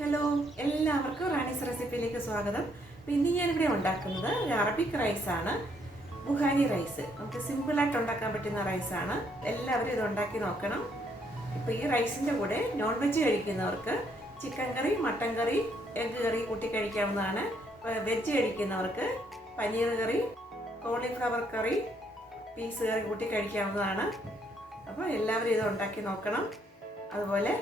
Hello എല്ലാവർക്കും റാണീസ് റെസിപ്പിയിലേക്ക് സ്വാഗതം. ഇന്ന് ഞാനിവിടെ ഉണ്ടാക്കുന്നത് ഒരു അറബിക് റൈസാണ്, ബുഹാരി റൈസ്. നമുക്ക് സിമ്പിളായിട്ട് ഉണ്ടാക്കാൻ പറ്റുന്ന റൈസാണ്. എല്ലാവരും ഇത് ഉണ്ടാക്കി നോക്കണം. ഇപ്പോൾ ഈ റൈസിൻ്റെ കൂടെ നോൺ വെജ് കഴിക്കുന്നവർക്ക് ചിക്കൻ കറി, മട്ടൻ കറി, എഗ്ഗ് കറി കൂട്ടി കഴിക്കാവുന്നതാണ്. വെജ് കഴിക്കുന്നവർക്ക് പനീർ കറി, കോളിഫ്ലവർ കറി, പീസ് കറി കൂട്ടി കഴിക്കാവുന്നതാണ്. അപ്പോൾ എല്ലാവരും ഇത് ഉണ്ടാക്കി നോക്കണം. അതുപോലെ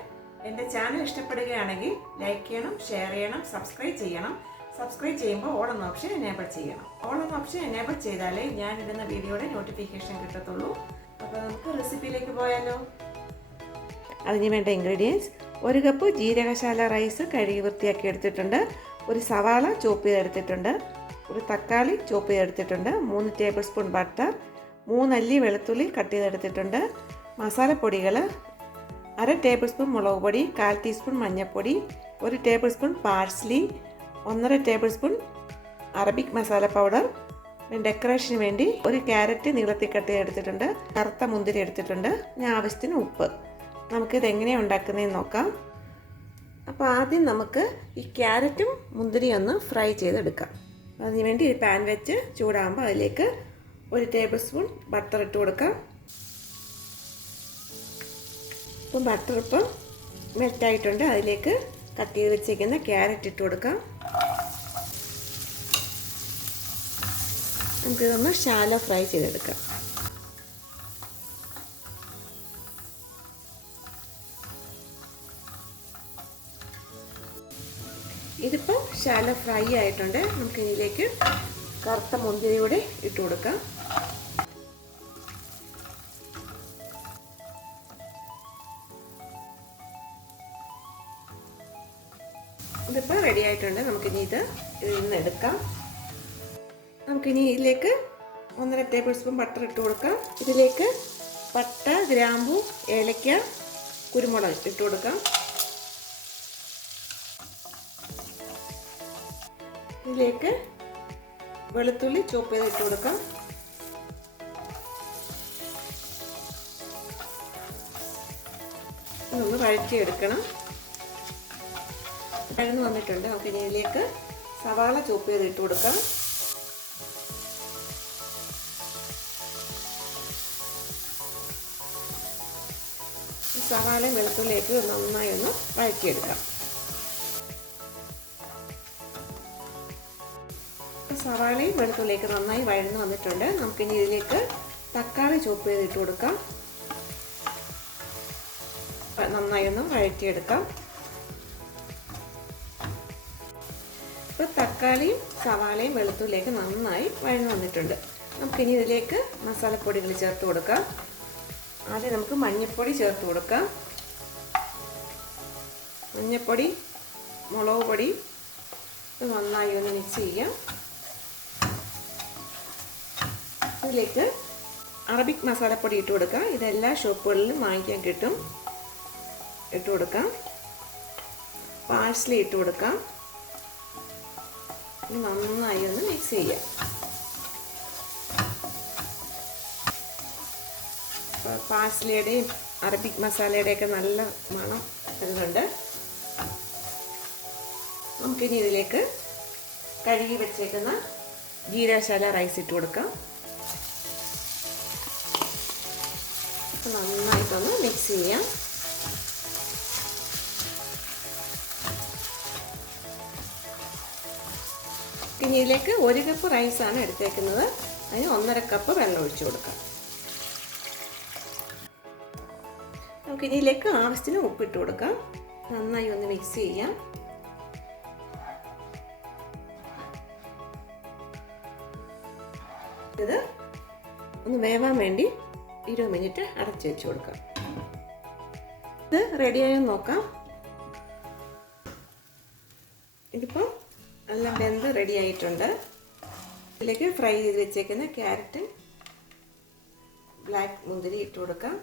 എൻ്റെ ചാനൽ ഇഷ്ടപ്പെടുകയാണെങ്കിൽ ലൈക്ക് ചെയ്യണം, ഷെയർ ചെയ്യണം, സബ്സ്ക്രൈബ് ചെയ്യണം. സബ്സ്ക്രൈബ് ചെയ്യുമ്പോൾ ഓൾ എന്ന ഓപ്ഷൻ എനേബിൾ ചെയ്യണം. ഓൾ എന്ന ഓപ്ഷൻ എനേബിൾ ചെയ്താലേ ഞാൻ ഇടുന്ന വീഡിയോയുടെ നോട്ടിഫിക്കേഷൻ കിട്ടത്തുള്ളൂ. അപ്പോൾ നമുക്ക് റെസിപ്പിയിലേക്ക് പോയാലോ. അതിന് വേണ്ട ഇൻഗ്രീഡിയൻസ്: 1 കപ്പ് ജീരകശാല റൈസ് കഴുകി വൃത്തിയാക്കി എടുത്തിട്ടുണ്ട്, ഒരു സവാള ചോപ്പ് ചെയ്തെടുത്തിട്ടുണ്ട്, ഒരു തക്കാളി ചോപ്പ് ചെയ്തെടുത്തിട്ടുണ്ട്, 3 ടേബിൾ സ്പൂൺ ബട്ടർ, 3 അല്ലി വെളുത്തുള്ളി കട്ട് ചെയ്തെടുത്തിട്ടുണ്ട്, മസാലപ്പൊടികൾ: 1/2 ടേബിൾ സ്പൂൺ മുളക് പൊടി, 1/4 ടീസ്പൂൺ മഞ്ഞൾപ്പൊടി, 1 tablespoon parsley, 1.5 tablespoon Arabic masala powder. ഡെക്കറേഷന് വേണ്ടി ഒരു ക്യാരറ്റ് നീളത്തിൽ കട്ട് ചെയ്തെടുത്തിട്ടുണ്ട്, കറുത്ത മുന്തിരി എടുത്തിട്ടുണ്ട്, പിന്നെ ആവശ്യത്തിന് ഉപ്പ്. നമുക്കിത് എങ്ങനെയാണ് ഉണ്ടാക്കുന്നതെന്ന് നോക്കാം. അപ്പോൾ ആദ്യം നമുക്ക് ഈ ക്യാരറ്റും മുന്തിരിയും ഒന്ന് ഫ്രൈ ചെയ്തെടുക്കാം. അതിന് വേണ്ടി ഒരു പാൻ വെച്ച് ചൂടാകുമ്പോൾ അതിലേക്ക് 1 ടേബിൾ സ്പൂൺ ബട്ടർ ഇട്ട് കൊടുക്കാം. ഇപ്പം ബട്ടർ ഇപ്പം മെൽറ്റായിട്ടുണ്ട്. അതിലേക്ക് കട്ട് ചെയ്ത് വെച്ചേക്കുന്ന ക്യാരറ്റ് ഇട്ട് കൊടുക്കാം. നമുക്കിതൊന്ന് ഷാലോ ഫ്രൈ ചെയ്തെടുക്കാം. ഇതിപ്പം ഷാലോ ഫ്രൈ ആയിട്ടുണ്ട്. നമുക്കിതിലേക്ക് കറുത്ത മുന്തിരി കൂടെ ഇട്ട് കൊടുക്കാം. ഇതിപ്പോൾ റെഡി ആയിട്ടുണ്ട്. നമുക്കിനി ഇതിൽ നിന്ന് എടുക്കാം. നമുക്കിനി ഇതിലേക്ക് 1.5 ടേബിൾ സ്പൂൺ ബട്ടർ ഇട്ട് കൊടുക്കാം. ഇതിലേക്ക് പട്ട, ഗ്രാമ്പു, ഏലക്ക, കുരുമുളക് ഇട്ട് കൊടുക്കാം. ഇതിലേക്ക് വെളുത്തുള്ളി ചോപ്പ് ചെയ്ത് ഇട്ട് കൊടുക്കാം. ഇതൊന്ന് വഴറ്റിയെടുക്കണം. വഴന്ന് വന്നിട്ടുണ്ട്. നമുക്ക് ഇനി ഇതിലേക്ക് സവാള ചോപ്പ് ചെയ്ത് ഇട്ട് കൊടുക്കാം. സവാളയും വെളുത്തുള്ളിലേക്ക് നന്നായി ഒന്ന് വഴറ്റിയെടുക്കാം. സവാളയും വെളുത്തുള്ളിലേക്ക് നന്നായി വഴന്ന് വന്നിട്ടുണ്ട്. നമുക്കിനി ഇതിലേക്ക് തക്കാളി ചോപ്പ് ചെയ്ത് ഇട്ട് കൊടുക്കാം. നന്നായി ഒന്ന് വഴറ്റിയെടുക്കാം. ഇപ്പോൾ തക്കാളിയും സവാളയും വെളുത്തുള്ളിലേക്ക് നന്നായി വഴന്ന് വന്നിട്ടുണ്ട്. നമുക്കിനി ഇതിലേക്ക് മസാലപ്പൊടികൾ ചേർത്ത് കൊടുക്കാം. ആദ്യം നമുക്ക് മഞ്ഞൾപ്പൊടി ചേർത്ത് കൊടുക്കാം. മഞ്ഞൾപ്പൊടി, മുളക് പൊടി നന്നായി ഒന്ന് മിക്സ് ചെയ്യാം. ഇതിലേക്ക് അറബിക് മസാലപ്പൊടി ഇട്ട് കൊടുക്കാം. ഇതെല്ലാ ഷോപ്പുകളിലും വാങ്ങിക്കാൻ കിട്ടും. ഇട്ട് കൊടുക്കാം. പാർസ്ലി ഇട്ട് കൊടുക്കാം. നന്നായി ഒന്ന് മിക്സ് ചെയ്യാം. പാർസ്ലിയുടെയും അറബിക് മസാലയുടെയൊക്കെ നല്ല മണം വരുന്നുണ്ട്. നമുക്കിനി ഇതിലേക്ക് കഴുകി വെച്ചേക്കുന്ന ജീരകശാല റൈസ് ഇട്ട് കൊടുക്കാം. നന്നായിട്ടൊന്ന് മിക്സ് ചെയ്യാം. ഇനി ഇതിലേക്ക് 1 കപ്പ് റൈസാണ് എടുത്തേക്കുന്നത്. അതിന് 1.5 കപ്പ് വെള്ളം ഒഴിച്ചു കൊടുക്കാം. നമുക്ക് ഇതിലേക്ക് ആവശ്യത്തിന് ഉപ്പിട്ട് കൊടുക്കാം. നന്നായി ഒന്ന് മിക്സ് ചെയ്യാം. ഇത് ഒന്ന് വേവാൻ വേണ്ടി 20 മിനിറ്റ് അടച്ചു വെച്ച് കൊടുക്കാം. ഇത് റെഡിയായോ നോക്കാം. ഇതിപ്പോൾ നല്ല വെന്ത് റെഡി ആയിട്ടുണ്ട്. ഇതിലേക്ക് ഫ്രൈ ചെയ്ത് വെച്ചേക്കുന്ന ക്യാരറ്റ്, ബ്ലാക്ക് മുന്തിരി ഇട്ട് കൊടുക്കാം.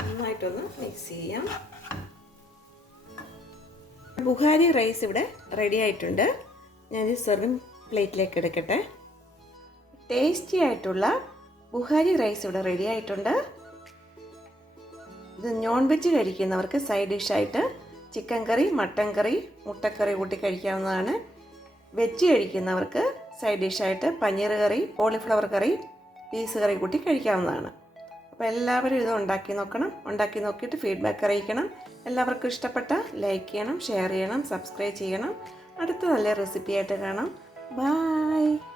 നന്നായിട്ടൊന്ന് മിക്സ് ചെയ്യാം. ബുഹാരി റൈസ് ഇവിടെ റെഡി ആയിട്ടുണ്ട്. ഞാൻ സെർവിങ് പ്ലേറ്റിലേക്ക് എടുക്കട്ടെ. ടേസ്റ്റി ആയിട്ടുള്ള ബുഹാരി റൈസ് ഇവിടെ റെഡി ആയിട്ടുണ്ട്. ഇത് നോൺ വെജ് കഴിക്കുന്നവർക്ക് സൈഡ് ഡിഷായിട്ട് ചിക്കൻ കറി, മട്ടൻ കറി, മുട്ടക്കറി കൂട്ടി കഴിക്കാവുന്നതാണ്. വെജ് കഴിക്കുന്നവർക്ക് സൈഡ് ഡിഷായിട്ട് പനീർ കറി, കോളിഫ്ലവർ കറി, പീസ് കറി കൂട്ടി കഴിക്കാവുന്നതാണ്. അപ്പോൾ എല്ലാവരും ഇത് ഉണ്ടാക്കി നോക്കണം. ഉണ്ടാക്കി നോക്കിയിട്ട് ഫീഡ്ബാക്ക് അറിയിക്കണം. എല്ലാവർക്കും ഇഷ്ടപ്പെട്ട ലൈക്ക് ചെയ്യണം, ഷെയർ ചെയ്യണം, സബ്സ്ക്രൈബ് ചെയ്യണം. അടുത്ത നല്ല റെസിപ്പിയായിട്ട് കാണാം. ബൈ.